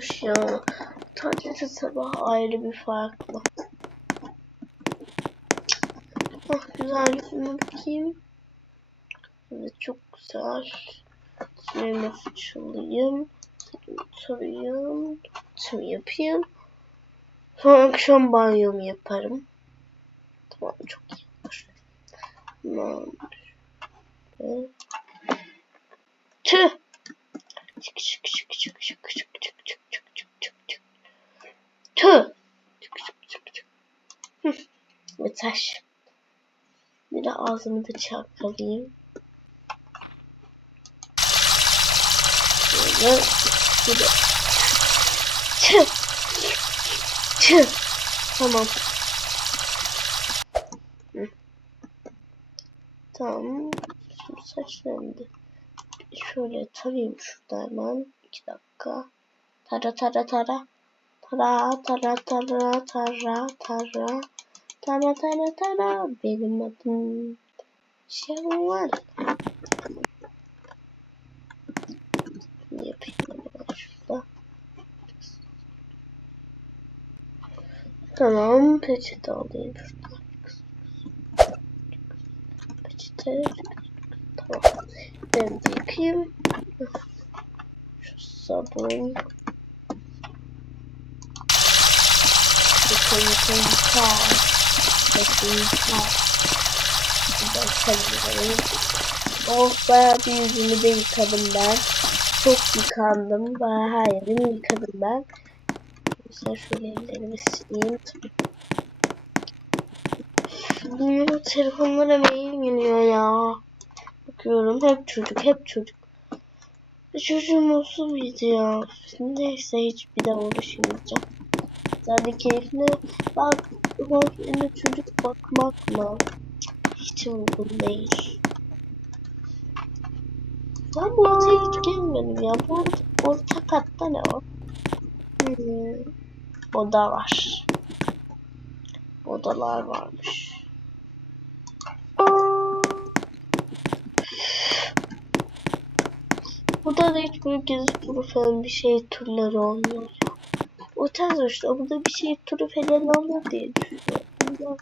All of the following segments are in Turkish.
olmuş ya. Sadece sabah ayrı bir farklı. Ah güzelliğine bakayım. Evet çok güzel. Sinirimi fırçalayayım. Tarayayım. Tüm yapayım. Sonra akşam banyomu yaparım. Tamam çok iyi. Tamamdır. Evet. Tüh. Tı. Bir taş. Bir de ağzımı da çalkalayayım. Böyle. Bir de. Tı. Tı. Tamam. Tamam. Şimdi saçlarımda şöyle tarayayım şurada hemen. İki dakika. Tara tara tara. Tara tara tara tara tara. Tara tara tara. Benim adım Şevval. Yapayım ben şurada. Tamam. Peçete alayım şuradan. Peçete. Ben de yıkayayım. Şu sabun. Yıkayım yıkayım yıkar. Yıkayım yıkar. Ben kalırım. Oh bayağı bir yüzümü de yıkadım ben. Çok yıkandım. Bayağı her yerimi yıkadım ben. Mesela şöyle ellerimi sileyim. Bu telefonlara mail geliyor ya. Bakıyorum hep çocuk hep çocuk. Çocuğum olsun muydu ya? Neyse hiç bir daha uğraşamayacağım. Sadece keyfine bak. Keyfine çocuk bakmak mı? Hiç uygun değil. Ben bu odaya hiç gelmedim ya. Bu orta katta ne o? Hmm. Oda var. Odalar varmış. Burada da hiç böyle gezi turu falan bir şey turları olmuyor. O tarz işte burada bir şey turu falan olur diye düşünüyorum.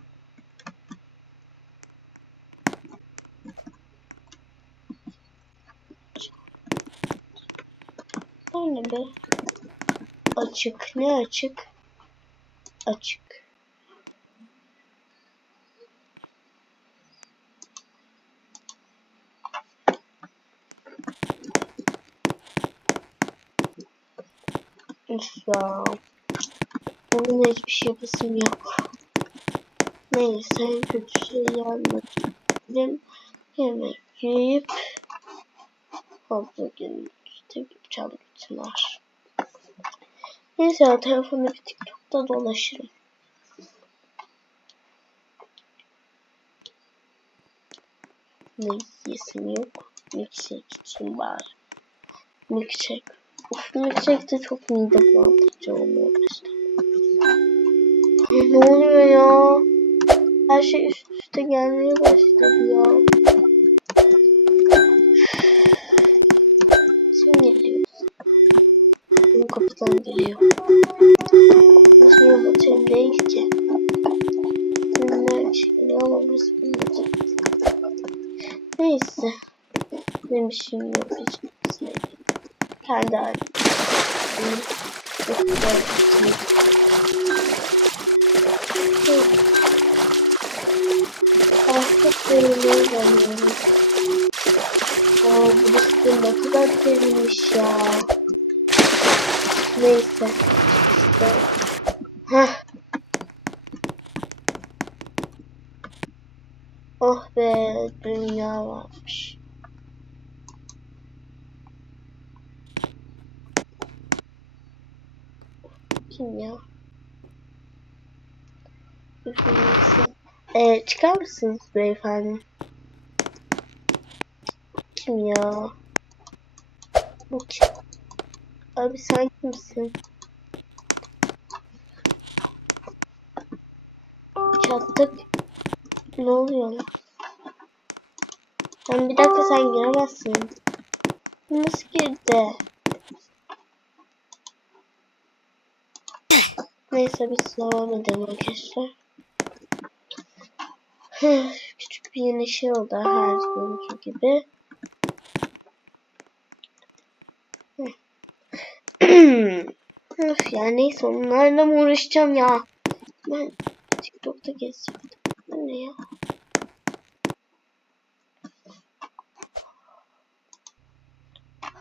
Yani be. Açık. Ne açık? Açık. Üf ya. Bugün hiçbir şey yapasım yok. Neyse kötü şey yapmadım. Yemek yiyip fazla gün işte yapacağım bütünler. Neyse ya telefonda bir TikTok'ta dolaşırım. Ne yiyesim yok. Milkshake için var. Milkshake. Milkshake de çok mide bulandırıcı başladı. Ay, ne oluyor ya? Her şey üst üste gelmeye başladı ya. Kim geliyor? Benim kapıdan geliyor. tane daha. Artık bölümleri dönüyoruz. Oo burası da ne kadar sevinmiş ya. Neyse. İşte. Heh. Oh be dünya varmış. Kim ya? Üfürmesi. Ee, çıkar mısınız beyefendi? Kim ya? Bu kim? Abi sen kimsin? Çattık. Ne oluyor lan? Lan bir dakika sen giremezsin. Nasıl girdi? Neyse biz devam edelim arkadaşlar. Küçük bir yeni şey oldu her zamanki gibi. Öf ya neyse onlarla mı uğraşacağım ya? Ben TikTok'ta gezecektim. Bu ne ya?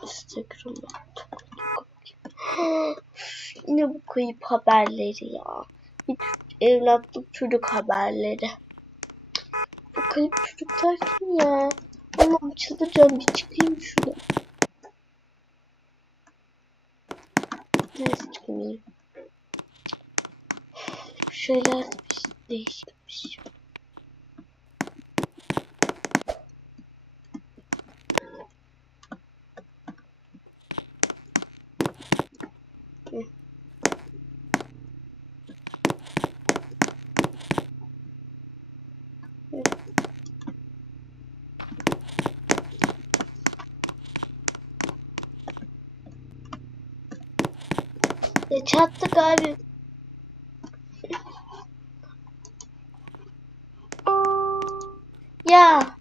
Instagram'da. Yine bu kayıp haberleri ya. Bir evlatlık çocuk haberleri. Bu kayıp çocuklar kim ya? Allah'ım çıldıracağım bir çıkayım şuradan. Neyse çıkmayayım. Şeyler de bir değişmiş. Ya çattık abi. Ya.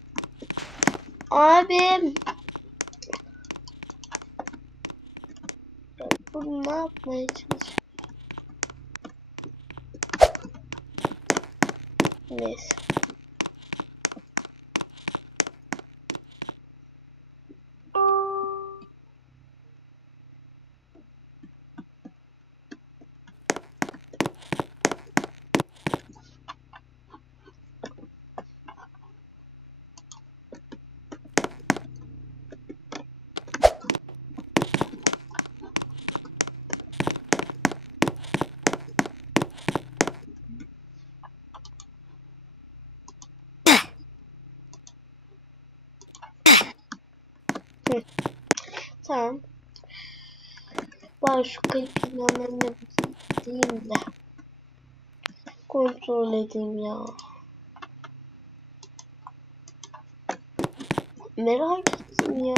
Abim. Bunu ne yapmaya çalışıyor? Neyse. Tamam. Ben şu kayıp ilanlarına gideyim de. Kontrol edeyim ya. Merak ettim ya.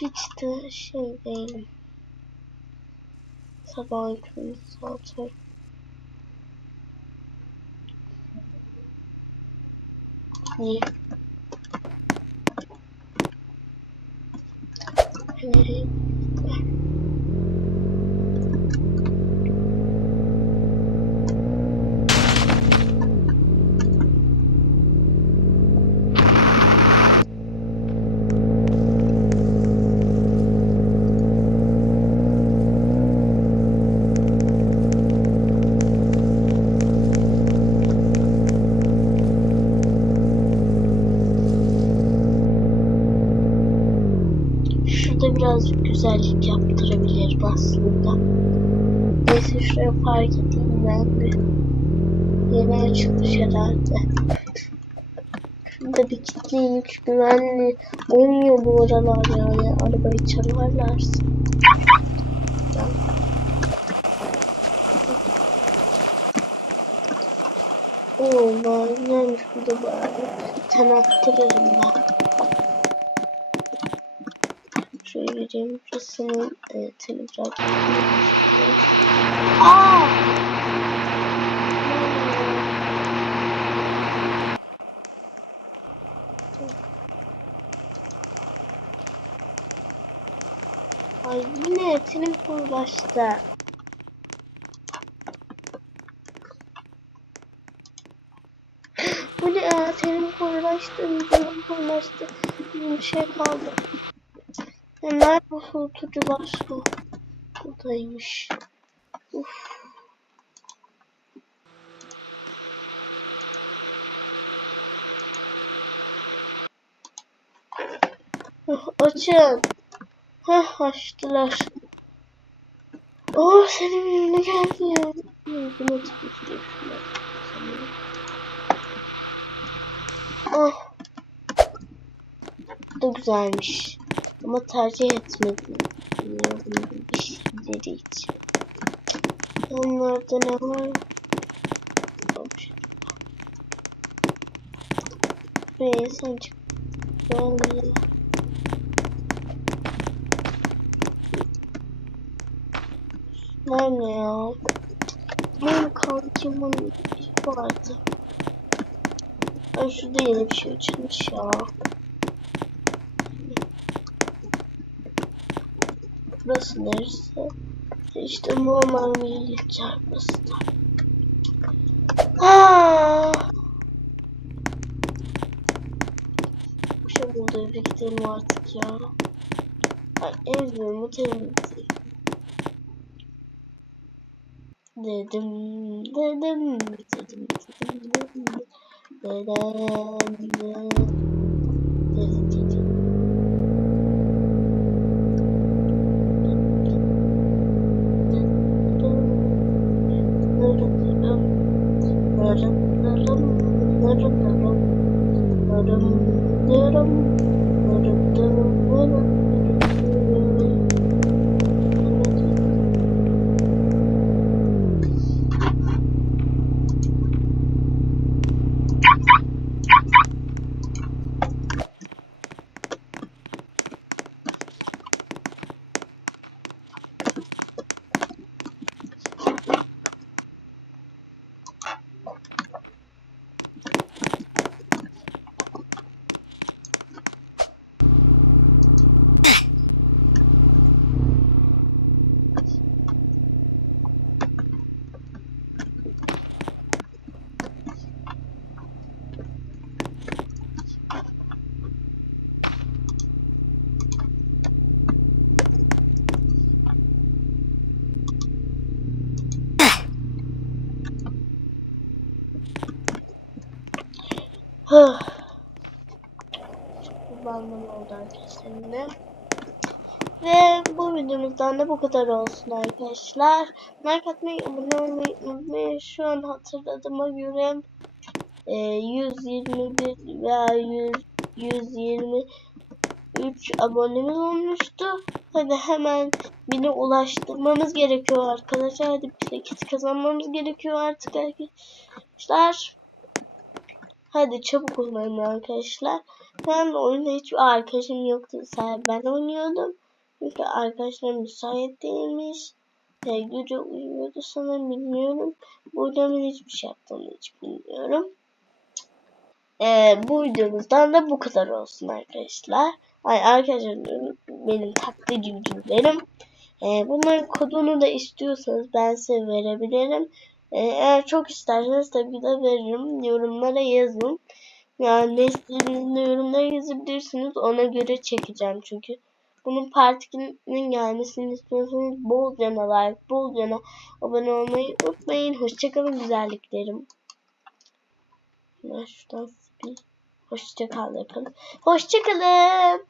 Hiç de şey değilim. Sabah saat var. Niye? community. Birazcık güzellik yaptırabilirim aslında. Neyse şuraya park edeyim ben bir. Yeni açılmış herhalde. Şurada bir kitleyim çünkü güvenli olmuyor bu oralar yani. Arabayı çalarlarsa. Oo, var neymiş burada bari. Sen attırırım ben. Şöyle gireyim. Burasının e, televizyon. Aa! Ay yine telim kurlaştı. Bu ne? Telim kurlaştı. Telim kurlaştı. Bir şey kaldı. Nerede bu soğutucular? Bu buradaymış. Uf. Oh, açın. Hah açtılar. Oh senin yerine geldi ya. Buna tıklayayım. Oh. Bu güzelmiş. Ama tercih etmedim. Bir şeyleri için. Onlarda ne var? Ve sen çık. Vallahi. Nerede ya? Benim kankimin vardı. Ay şurada yeni bir şey açılmış ya. Burası neresi? İşte normal bir yer burası da. Ah! Şu bulduğu bir gidelim artık ya. Ay evimi temizleyeyim. Dedim, dedim, dedim, dedim, dedim, dedim, dedim, dedim, dedim. Hıh. Kullanmam oldu arkadaşlarımla. Ve bu videomuzdan da bu kadar olsun arkadaşlar. Like atmayı, abone olmayı unutmayın. Şu an hatırladığıma göre e, 121 veya 100, 123 abonemiz olmuştu. Hadi hemen bini ulaştırmamız gerekiyor arkadaşlar. Hadi plaketi kazanmamız gerekiyor artık arkadaşlar. Hadi çabuk olalım arkadaşlar. Ben de oyunda hiçbir arkadaşım yoktu. Sadece ben oynuyordum. Çünkü arkadaşlar müsait değilmiş. E, gücü uyuyordu sanırım bilmiyorum. Burada ben hiçbir şey yaptığımı hiç bilmiyorum. E, bu videomuzdan da bu kadar olsun arkadaşlar. Ay arkadaşlar benim tatlı civcivlerim. E, bunların kodunu da istiyorsanız ben size verebilirim. E, eğer çok isterseniz tabii de veririm. Yorumlara yazın. Yani ne istediğinizde yorumlara yazabilirsiniz. Ona göre çekeceğim çünkü. Bunun part 2'nin gelmesini istiyorsanız bol cana like, bol cana abone olmayı unutmayın. Hoşçakalın güzelliklerim. Ben şuradan bir hoşçakal yapalım. Hoşçakalın.